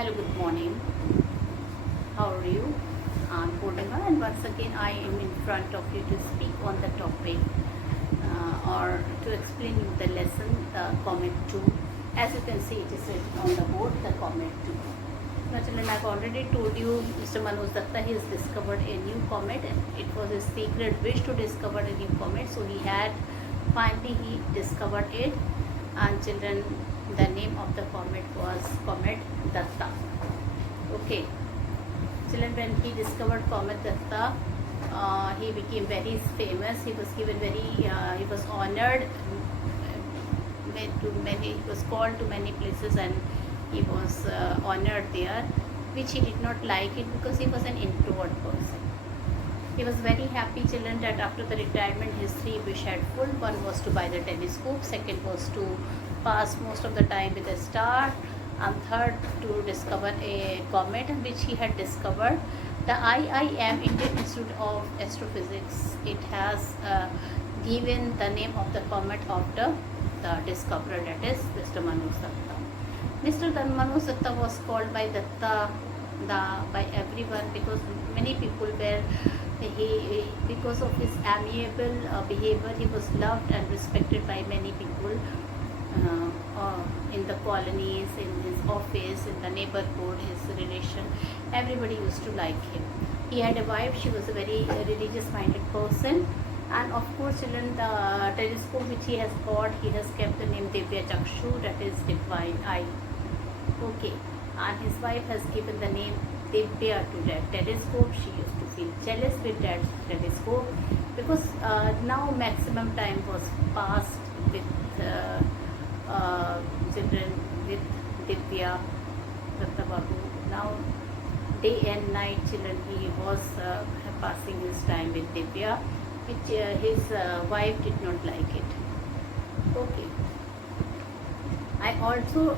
Hello, good morning. How are you? I'm Purnima, and once again I am in front of you to speak on the topic or to explain you the lesson, the Comet 2. As you can see, it is written on the board, the Comet 2. Now, children, I've already told you Mr. Manoj Datta, he has discovered a new comet, and it was his secret wish to discover a new comet. So finally he discovered it, and children, the name of the comet was Comet Datta. Okay, children, when he discovered Comet Datta, he became very famous. He was he was honored he was called to many places, and he was honored there, which he did not like it because he was an introvert person. He was very happy, children, that after the retirement his three wishes had full. One was to buy the telescope, second was to pass most of the time with a star, and third to discover a comet, which he had discovered. The IIM, Indian Institute of Astrophysics, it has given the name of the comet after the discoverer, that is Mr. Manoj Datta. Mr. Manoj Datta was called by Datta by everyone because many people were because of his amiable behavior. He was loved and respected by many people in the colonies, in his office, in the neighborhood, his relation. Everybody used to like him. He had a wife. She was a very religious-minded person. And of course, children, the telescope which he has bought, he has kept the name Divya Chakshu, that is divine eye. Okay, and his wife has given the name Divya to that telescope. She used to feel jealous with that telescope because now maximum time was passed with children with Divya Datta Babu. Now day and night, children, he was passing his time with Divya, which his wife did not like it. Okay. I also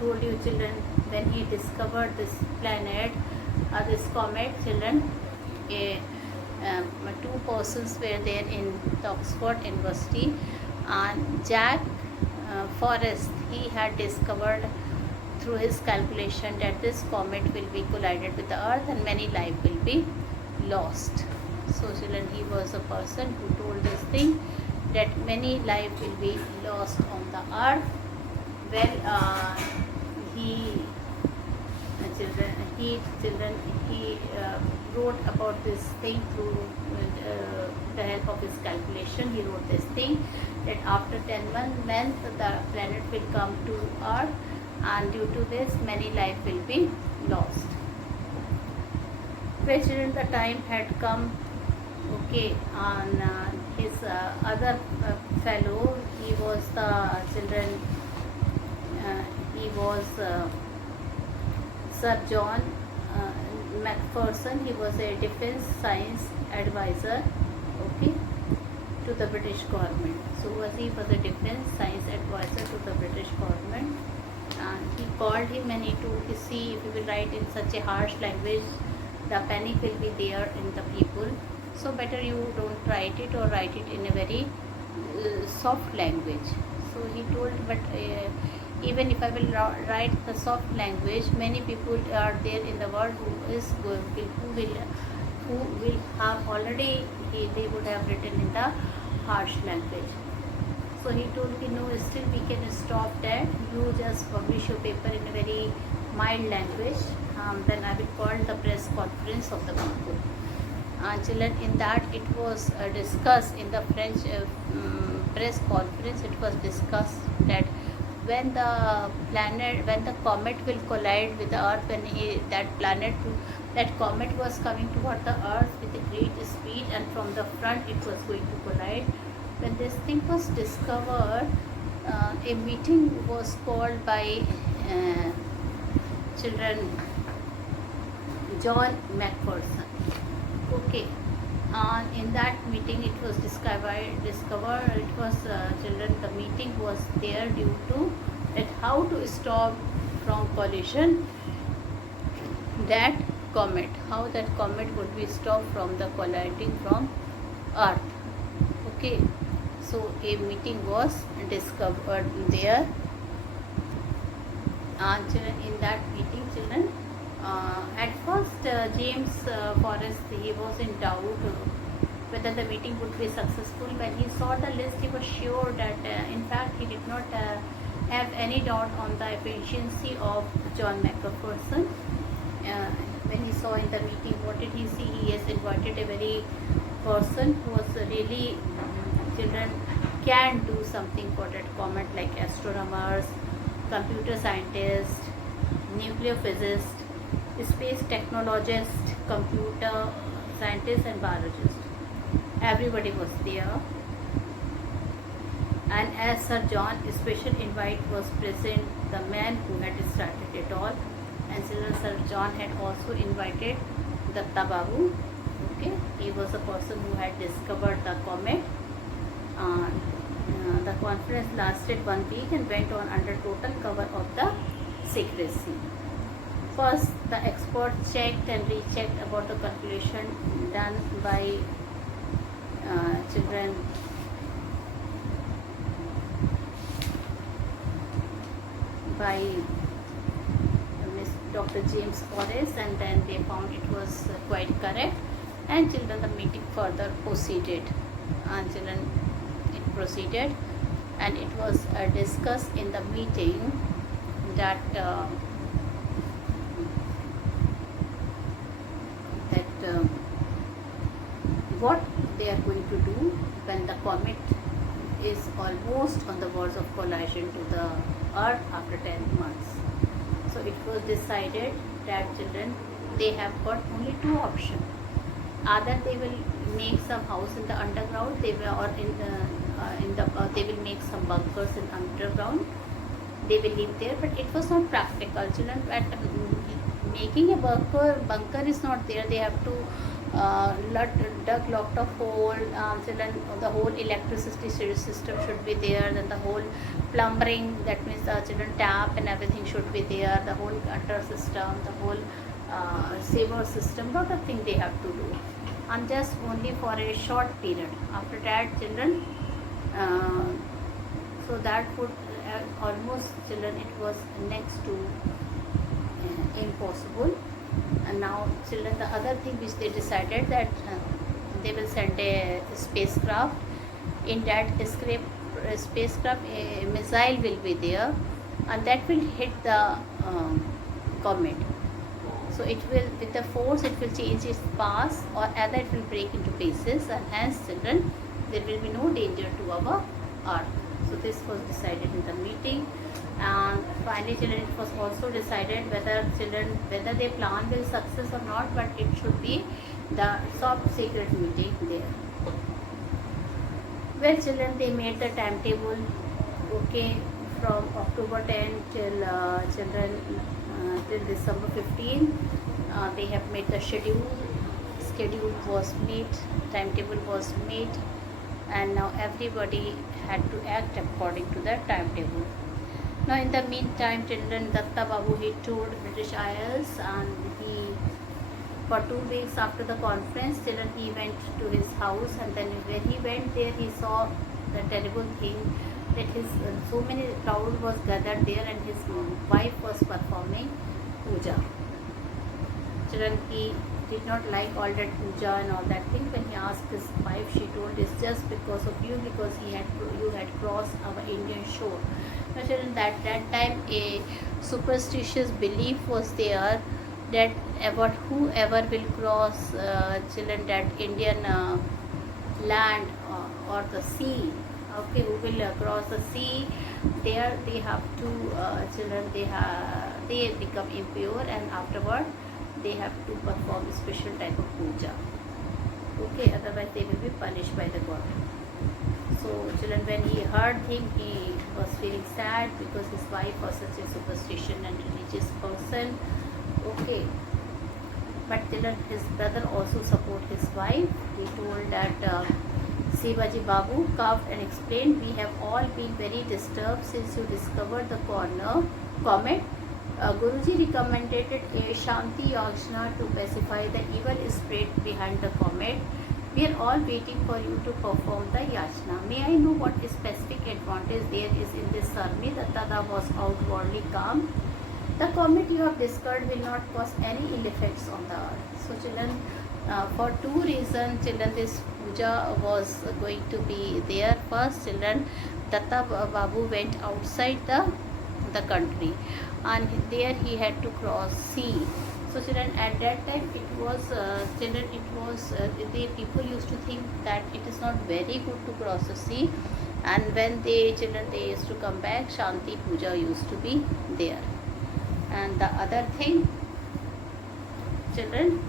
told you, children, when he discovered this planet, this comet, children, two persons were there in the Oxford University, and Jack Forrest, he had discovered through his calculation that this comet will be collided with the Earth and many life will be lost. So, children, he was a person who told this thing that many life will be lost on the Earth. Well, he wrote about this thing through the help of his calculation. He wrote this thing that after 10 months the planet will come to Earth, and due to this many life will be lost. Well, children, the time had come. Okay, and his other fellow, he was the children. He was Sir John Macpherson. He was a defense science advisor, okay, to the British government. So he was a defense science advisor to the British government, and he called him and he told him, see, if you will write in such a harsh language, the panic will be there in the people. So better you don't write it, or write it in a very soft language. So he told, but even if I will write the soft language, many people are there in the world who will have already they would have written in the harsh language. So he told me, no, still we can stop that. You just publish your paper in a very mild language. Then I will call the press conference of the company. Children, in that it was discussed in the French press conference. It was discussed that when the comet will collide with the Earth, when that comet was coming toward the Earth with a great speed, and from the front it was going to collide. When this thing was discovered, a meeting was called by children John Macpherson. Okay, in that meeting it was discovered. It was children. The meeting was there due to that how to stop from collision that comet. How that comet would be stopped from the colliding from Earth. Okay, so a meeting was discovered there. And children, in that meeting, children, Forrest, he was in doubt whether the meeting would be successful. When he saw the list, he was sure that, in fact, he did not have any doubt on the efficiency of John McPherson. When he saw in the meeting, what did he see? He has invited a very person who was really children can do something for that comet, like astronomers, computer scientists, nuclear physicists, space technologists, computer scientists and biologists. Everybody was there. And as Sir John, a special invite was present, the man who had started it all. And Sir John had also invited Datta Babu. Okay, he was a person who had discovered the comet. The conference lasted 1 week and went on under total cover of the secrecy. First, the experts checked and rechecked about the calculation done by children by Dr. James Forrest, and then they found it was quite correct, and children the meeting further proceeded, and children it proceeded, and it was discussed in the meeting that what they are going to do when the comet is almost on the verge of collision to the earth after 10 months. So it was decided that children, they have got only two options. Either they will make some house in the underground, they will, or they will make some bunkers in underground. They will live there, but it was not practical. Children, at making a bunker is not there. They have to dug locked of hole. Children, the whole electricity system should be there. Then the whole plumbing, that means the children tap and everything should be there. The whole gutter system, the whole sewer system, lot of things they have to do, and just only for a short period. After that, children, so that would almost, children, it was next to impossible. And now, children, the other thing which they decided that they will send a spacecraft. In that spacecraft, a missile will be there, and that will hit the comet. So it will, with the force, it will change its path, or either it will break into pieces, and hence, children, there will be no danger to our earth. So this was decided in the meeting, and finally, children, it was also decided whether their plan will success or not, but it should be the top secret meeting there. Well, children, they made the timetable, okay, from October 10 till till December 15. They have made the schedule was made, timetable was made, and now everybody had to act according to that timetable. Now, in the meantime, children, Datta Babu, he toured British Isles, and for 2 weeks after the conference, children, he went to his house, and then when he went there, he saw the terrible thing that his so many crowd was gathered there, and his wife was performing puja. Children, he did not like all that puja and all that thing. When he asked his wife, she told, it's just because of you, because you had crossed our Indian shore. Now, children, that time a superstitious belief was there that about whoever will cross, children, that Indian land or the sea, okay, who will cross the sea, there they have to, children, they become impure, and afterward they have to perform a special type of puja, okay, otherwise they will be punished by the god. So, children, when he heard him, he was feeling sad because his wife was such a superstition and religious person, okay. But children, his brother also support his wife. He told that Shivaji Babu coughed and explained, we have all been very disturbed since you discovered the comet. Guruji recommended a Shanti Yajna to pacify the evil spirit behind the comet. We are all waiting for you to perform the yajna. May I know what specific advantage there is in this ceremony? The Tada was outwardly calm. The comet you have discovered will not cause any ill effects on the earth. So children, for two reasons, children, this puja was going to be there. First, children, Datta Babu went outside the country, and there he had to cross sea. So children, at that time it was the people used to think that it is not very good to cross the sea, and when they used to come back, Shanti Puja used to be there. And the other thing, children,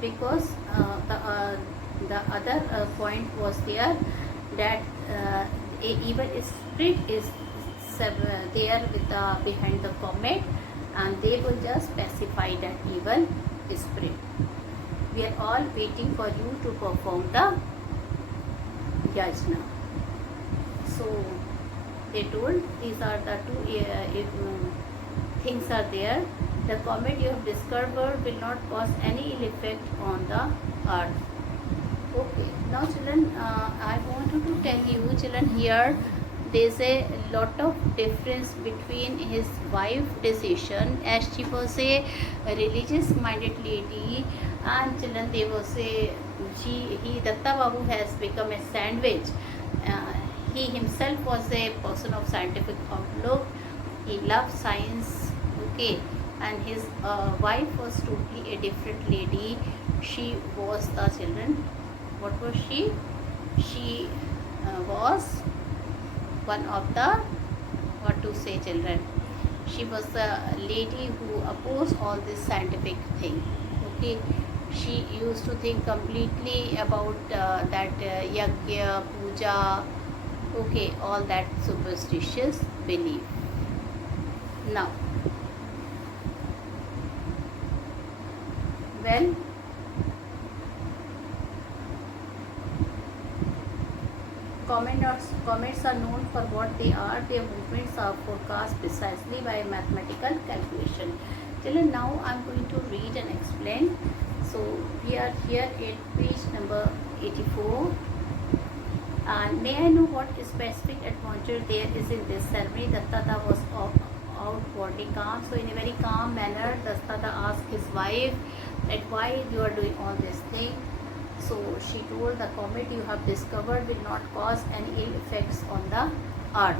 because the other point was there that even spirit is there with behind the comet, and they will just pacify that evil spirit. We are all waiting for you to perform the yajna. So they told these are the two things are there. The comet you have discovered will not cause any ill effect on the earth. Okay, now children, I wanted to tell you, children, here there is a lot of difference between his wife's decision, as she was a religious minded lady, and children, they was a Datta Babu has become a sandwich. He himself was a person of scientific outlook. He loved science, okay, and his wife was totally a different lady. She was the children. What was she? She was one of the, what to say, children. She was the lady who opposed all this scientific thing. Okay, she used to think completely about that yagya, puja, okay, all that superstitious belief. Now, well, comets are known for what they are. Their movements are forecast precisely by mathematical calculation. Children, now I am going to read and explain. So we are here at page number 84. And may I know what specific adventure there is in this ceremony? Datta was outwardly calm. So in a very calm manner, Datta asked his wife that why you are doing all this thing. So she told, the comet you have discovered will not cause any ill effects on the earth.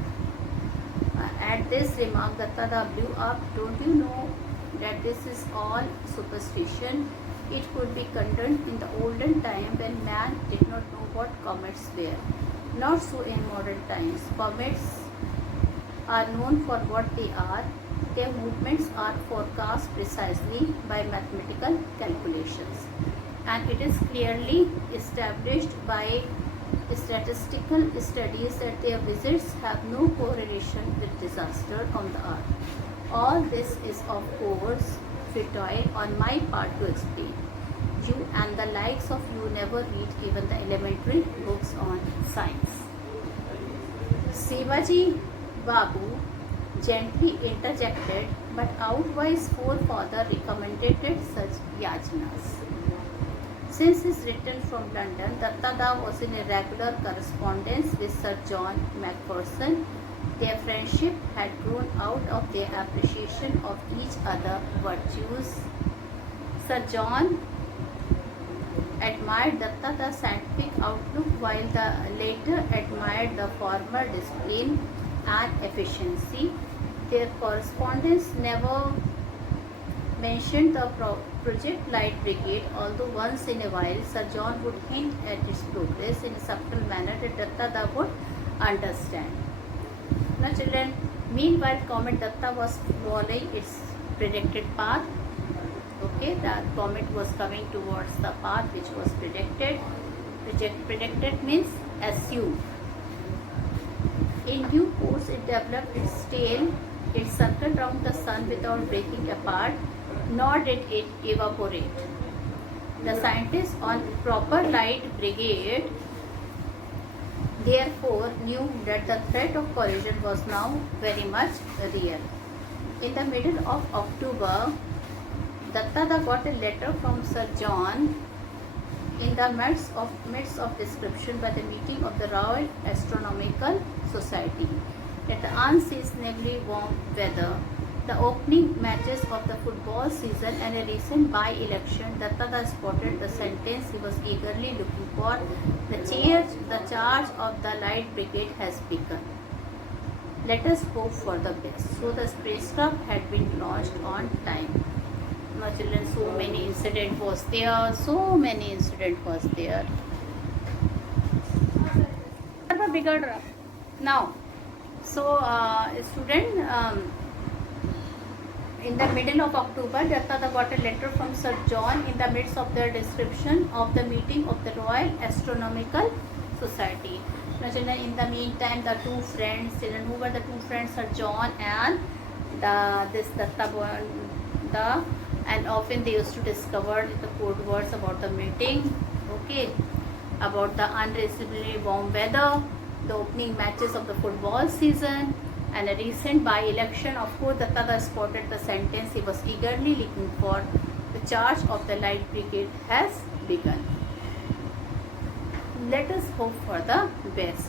At this remark, Datta blew up. Don't you know that this is all superstition? It could be condemned in the olden time when man did not know what comets were. Not so in modern times. Comets are known for what they are. Their movements are forecast precisely by mathematical calculations. And it is clearly established by statistical studies that their visits have no correlation with disaster on the earth. All this is of course futile on my part to explain. You and the likes of you never read even the elementary books on science. Shivaji Babu gently interjected, but outwise forefather recommended such yajnas. Since his return from London, Datta was in a regular correspondence with Sir John Macpherson. Their friendship had grown out of their appreciation of each other's virtues. Sir John admired Datta's scientific outlook, while the latter admired the former discipline and efficiency. Their correspondence never mentioned the Project Light Brigade, although once in a while Sir John would hint at its progress in a subtle manner that Datta would understand. Now children, meanwhile comet Datta was following its predicted path. Okay, the comet was coming towards the path which was predicted. Predicted means assumed. In due course, it developed its tail. It circled round the sun without breaking apart, nor did it evaporate. The scientists on Proper Light Brigade therefore knew that the threat of collision was now very much real. In the middle of October, Datta got a letter from Sir John in the midst of description by the meeting of the Royal Astronomical Society. at the unseasonably warm weather, the opening matches of the football season and a recent by-election, Datta spotted the sentence he was eagerly looking for. The charge of the Light Brigade has begun. Let us hope for the best. So the spacecraft had been launched on time. Now children, so many incident was there. Now, so student, in the middle of October, Datta got a letter from Sir John in the midst of their description of the meeting of the Royal Astronomical Society. Now children, in the meantime, the two friends, children, who were the two friends, Sir John and this Datta, and often they used to discover the code words about the meeting, okay, about the unreasonably warm weather, the opening matches of the football season, and a recent by-election. Of course, Datta spotted the sentence he was eagerly looking for. The charge of the Light Brigade has begun. Let us hope for the best.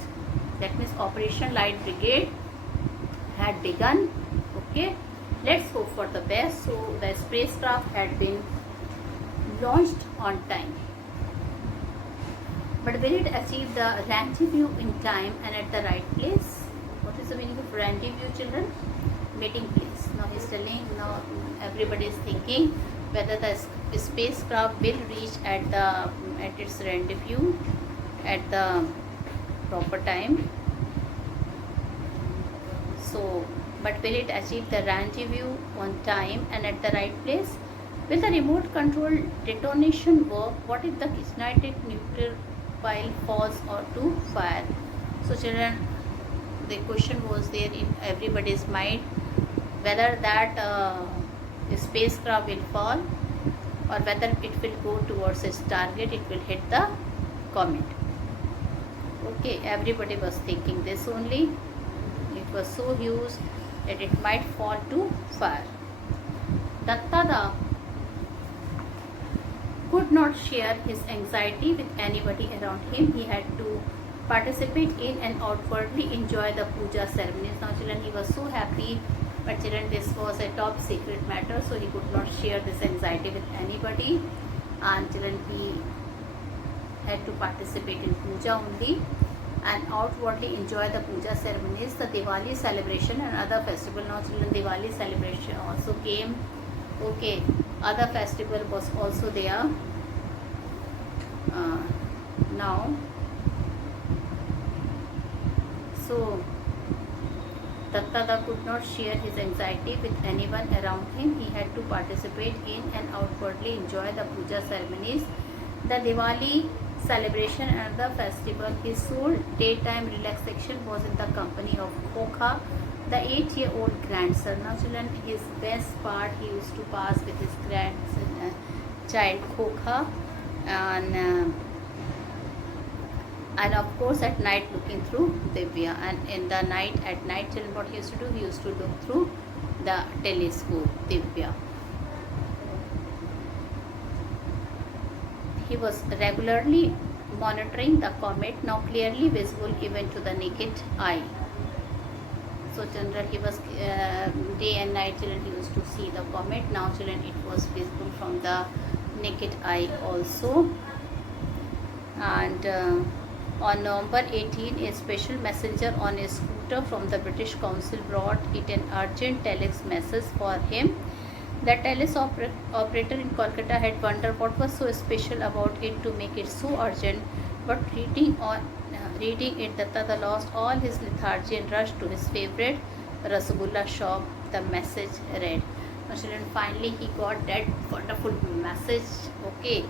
That means Operation Light Brigade had begun. Okay, let's hope for the best. So the spacecraft had been launched on time. But will it achieve the rendezvous in time and at the right place? What is the meaning of rendezvous, children? Meeting place. Now he's telling, now everybody is thinking whether the spacecraft will reach at its rendezvous at the proper time. So, but will it achieve the rendezvous on time and at the right place? Will the remote control detonation work? What if the ignited nuclear pile falls or to fire? So children, the question was there in everybody's mind, whether that spacecraft will fall or whether it will go towards its target, it will hit the comet. Okay, everybody was thinking this only. It was so huge that it might fall to fire. Datta could not share his anxiety with anybody around him. He had to participate in and outwardly enjoy the puja ceremonies. Now children, he was so happy, but children, this was a top secret matter, so he could not share this anxiety with anybody, and children, he had to participate in puja only and outwardly enjoy the puja ceremonies, the Diwali celebration and other festival. Now children, Diwali celebration also came. Okay, other festival was also there. Now, so Datta could not share his anxiety with anyone around him. He had to participate in and outwardly enjoy the puja ceremonies, the Diwali celebration and the festival. His sole daytime relaxation was in the company of Khokha, the 8-year-old grandson. Now children, his best part he used to pass with his grandson child Khokha, and of course at night looking through Divya. And in the night, at night children, what he used to do, he used to look through the telescope Divya. He was regularly monitoring the comet, now clearly visible even to the naked eye. So children, he was day and night children, he used to see the comet. Now children, it was visible from the naked eye also. And on November 18, a special messenger on a scooter from the British Council brought it an urgent telex message for him. The telex operator in Kolkata had wondered what was so special about it to make it so urgent, but reading it, Datta lost all his lethargy and rushed to his favorite Rasgulla shop. The message read. Now children, finally he got that wonderful message. Okay,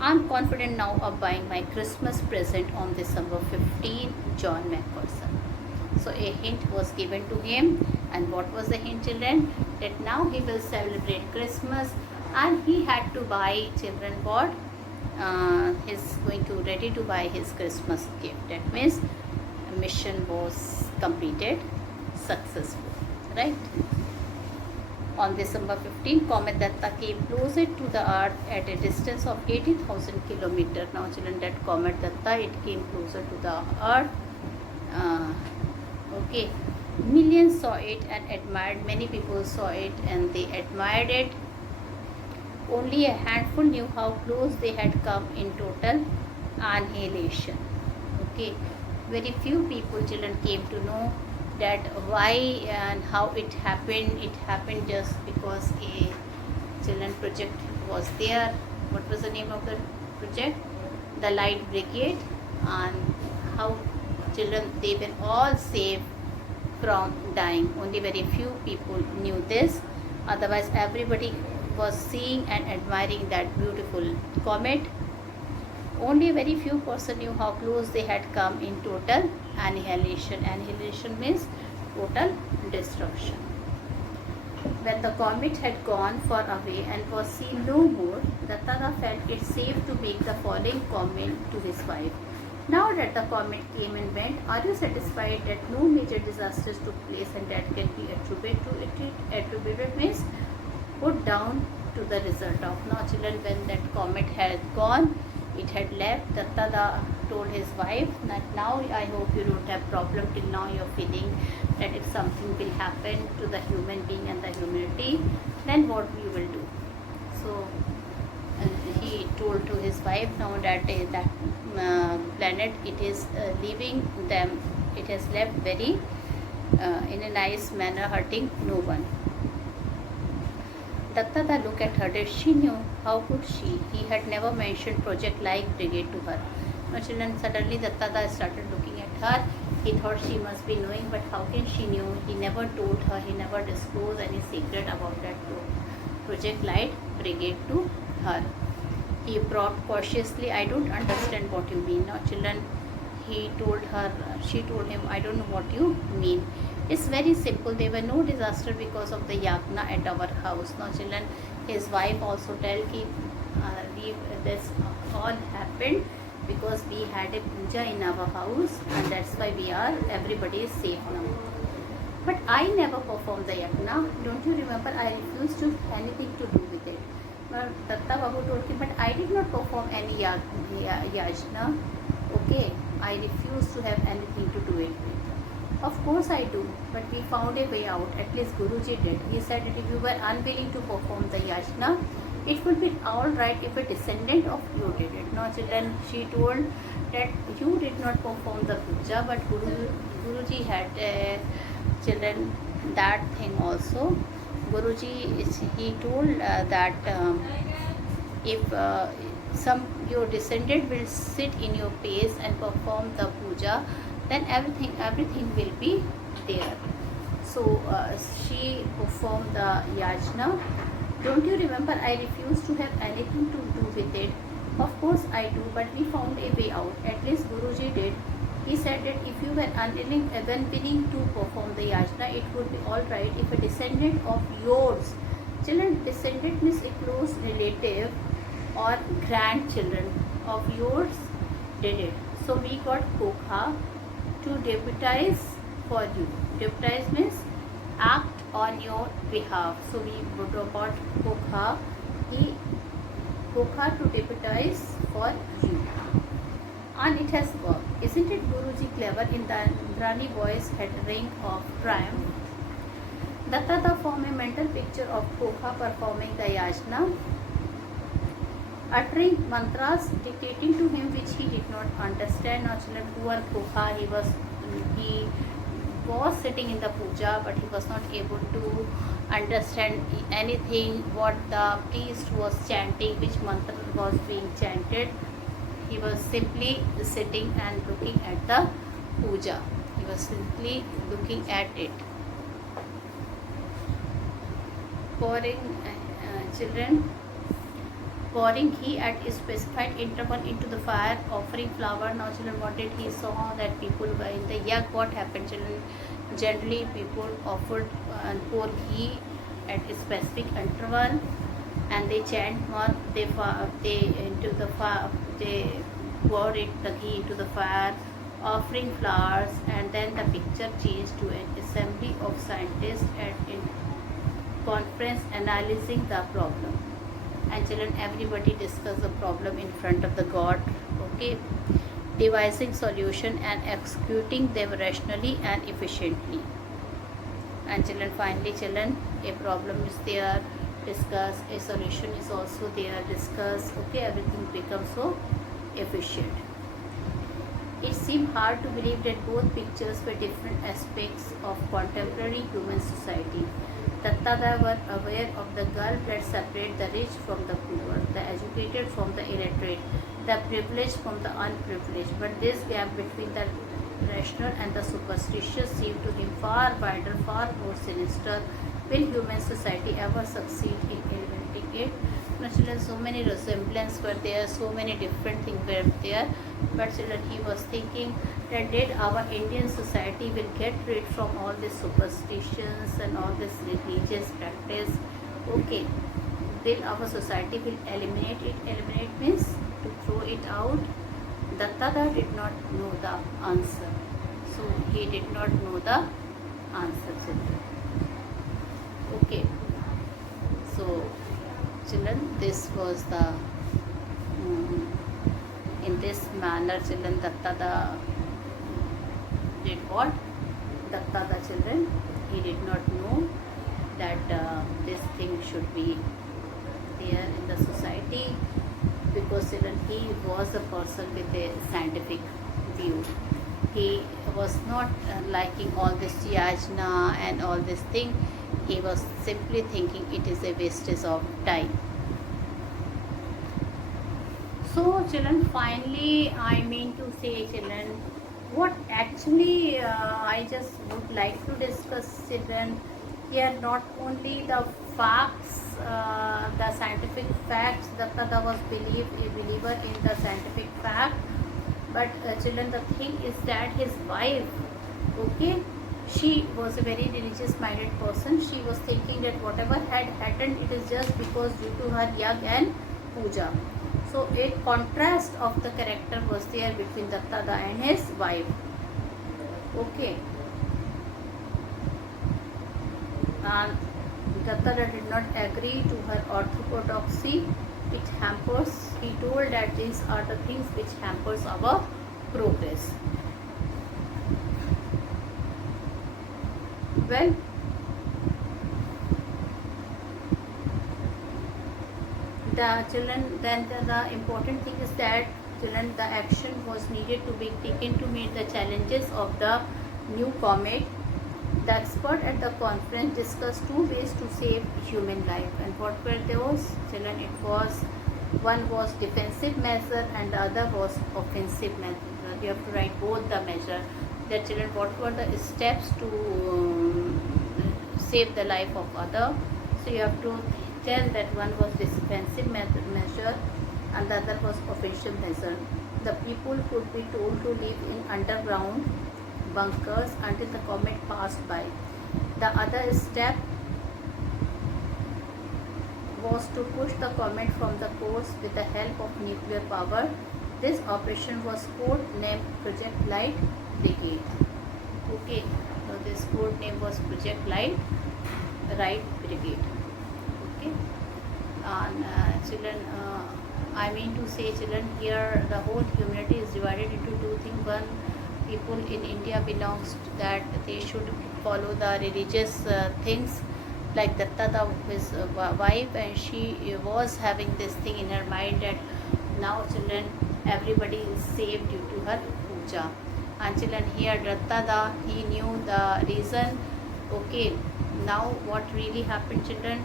I'm confident now of buying my Christmas present on December 15, John Macpherson. So a hint was given to him, and what was the hint, children? That now he will celebrate Christmas, and he had to buy, children, what? He's going to ready to buy his Christmas gift. That means mission was completed successful, right? On December 15, comet Datta came closer to the earth at a distance of 80,000 kilometers. Now children, that comet Datta, it came closer to the earth. Okay, Millions saw it and admired. Many people saw it and they admired it. Only a handful knew how close they had come in total annihilation. Okay, very few people, children, came to know that why and how it happened. It happened just because a children project was there. What was the name of the project? The Light Brigade. And how children, they were all saved from dying. Only very few people knew this. Otherwise, everybody was seeing and admiring that beautiful comet. Only very few person knew how close they had come in total annihilation. Annihilation means total destruction. When the comet had gone far away and was seen no more, Dattara felt it safe to make the following comment to his wife. Now that the comet came and went, are you satisfied that no major disasters took place and that can be attributed to it? Attributed means put down to the result of. Now children, when that comet had gone, it had left, Datta told his wife that now I hope you don't have problem. Till now you're feeling that if something will happen to the human being and the humanity, then what we will do. So he told to his wife now that that planet, it is leaving them, it has left very in a nice manner, hurting no one. Datta looked at her that she knew. How could she? He had never mentioned Project Light Brigade to her. Now children, suddenly Datta started looking at her. He thought she must be knowing, but how can she know? He never told her, he never disclosed any secret about that Project Light Brigade to her. He probed cautiously, I don't understand what you mean. Now children, he told her, she told him, I don't know what you mean. It's very simple. There were no disaster because of the yagna at our house. Now children, his wife also tell him this all happened because we had a puja in our house and that's why everybody is safe now. But I never performed the yagna. Don't you remember? I refused to have anything to do with it. Datta Babu told him, but I did not perform any yajna. Okay, I refused to have anything to do it with. Of course I do, but we found a way out. At least Guruji did. He said that if you were unwilling to perform the yajna, it would be all right if a descendant of you did it. Now children, she told that you did not perform the puja, but Guruji had children that thing also. Guruji, he told that if some your descendant will sit in your place and perform the puja, then everything will be there. So she performed the yajna. Don't you remember? I refused to have anything to do with it. Of course I do, but we found a way out. At least Guruji did. He said that if you were unwilling to perform the yajna, it would be all right if a descendant of yours, children, descendant means a close relative or grandchildren of yours did it. So we got Kokha to deputize for you. Deputize means act on your behalf. So we got Kokha, Kokha to deputize for you. And it has worked. Isn't it Guruji clever? In the Indrani voice had a ring of triumph. Datta formed a mental picture of Kokha performing the yajna, uttering mantras dictating to him which he did not understand. Now children, poor Kokha, he was sitting in the puja, but he was not able to understand anything what the priest was chanting, which mantra was being chanted. He was simply sitting and looking at the puja. He was simply looking at it. Pouring children, pouring ghee at a specified interval into the fire, offering flower. Now children, what did he saw? That people were in the yag. What happened, children? Generally people offered and pour ghee at a specific interval, and they chant more. They into the fire. They pour the ghee into the fire, offering flowers, and then the picture changed to an assembly of scientists at a conference analyzing the problem. And children, everybody discuss the problem in front of the God. Okay, devising solution and executing them rationally and efficiently. And children, finally children, a problem is there, discuss. A solution is also there, discuss. Okay, everything becomes so efficient. It seemed hard to believe that both pictures were different aspects of contemporary human society. Tattada were aware of the gulf that separated the rich from the poor, the educated from the illiterate, the privileged from the unprivileged. But this gap between the rational and the superstitious seemed to him far wider, far more sinister. Will human society ever succeed in eliminating it? Naturally, so many resemblances were there, so many different things were there. But children, he was thinking that did our Indian society will get rid from all these superstitions and all this religious practice. Okay, will our society will eliminate it? Eliminate means to throw it out. Dattada did not know the answer. So he did not know the answer, children. Okay. So children, this was the in this manner children Dattada did what? Dattada children, he did not know that this thing should be there in the society, because children, he was a person with a scientific view. He was not liking all this yajna and all this thing. He was simply thinking it is a wastage of time. So children, finally I mean to say children, what actually I just would like to discuss children here, not only the facts, the scientific facts, Dattada was a believer in the scientific fact, but children, the thing is that his wife, okay, she was a very religious minded person. She was thinking that whatever had happened, it is just because due to her yag and puja. So a contrast of the character was there between Dattada and his wife. Okay. And Dattada did not agree to her orthodoxy, which hampers. He told that these are the things which hampers our progress. Well, the children, then the important thing is that children, the action was needed to be taken to meet the challenges of the new comet. The expert at the conference discussed two ways to save human life, and what were those? Children, it was, one was defensive measure and the other was offensive measure. You have to write both the measure. The children, what were the steps to save the life of other? So you have to tell that one was defensive measure and the other was offensive measure. The people could be told to live in underground bunkers until the comet passed by. The other step was to push the comet from the course with the help of nuclear power. This operation was code-named Project Light Brigade. Okay, so this code name was Project Light Brigade. Okay, and children, I mean to say children, here the whole humanity is divided into two things. One, people in India belongs to that they should follow the religious things, like Dattada, his wife, and she was having this thing in her mind that now children, everybody is saved due to her puja. And children, here Dattada, he knew the reason. Okay, now what really happened children,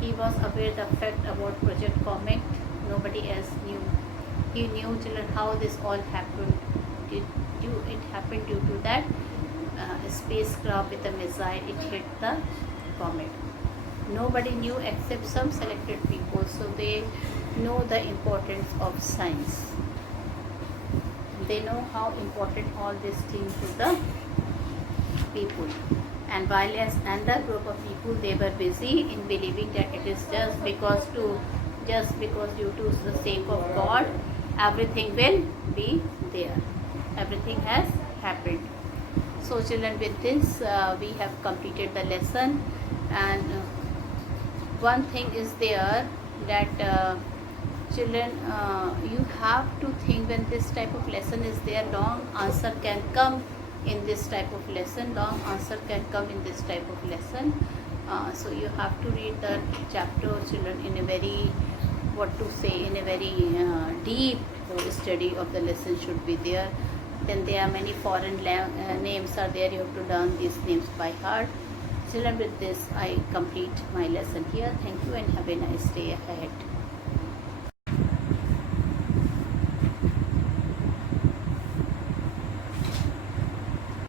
he was aware the fact about Project Comet, nobody else knew. He knew children how this all happened. It happened due to that spacecraft with a missile, it hit the comet. Nobody knew except some selected people, so they know the importance of science. They know how important all these things to the people. And while as another group of people, they were busy in believing that it is just because due to the sake of God, everything will be there. Everything has happened. So children, with this we have completed the lesson, and one thing is there that children, you have to think when this type of lesson is there, long answer can come in this type of lesson. Long answer can come in this type of lesson. So you have to read the chapter, children, in a very, what to say, in a very deep study of the lesson should be there. Then there are many foreign names are there. You have to learn these names by heart. Children, with this I complete my lesson here. Thank you and have a nice day ahead.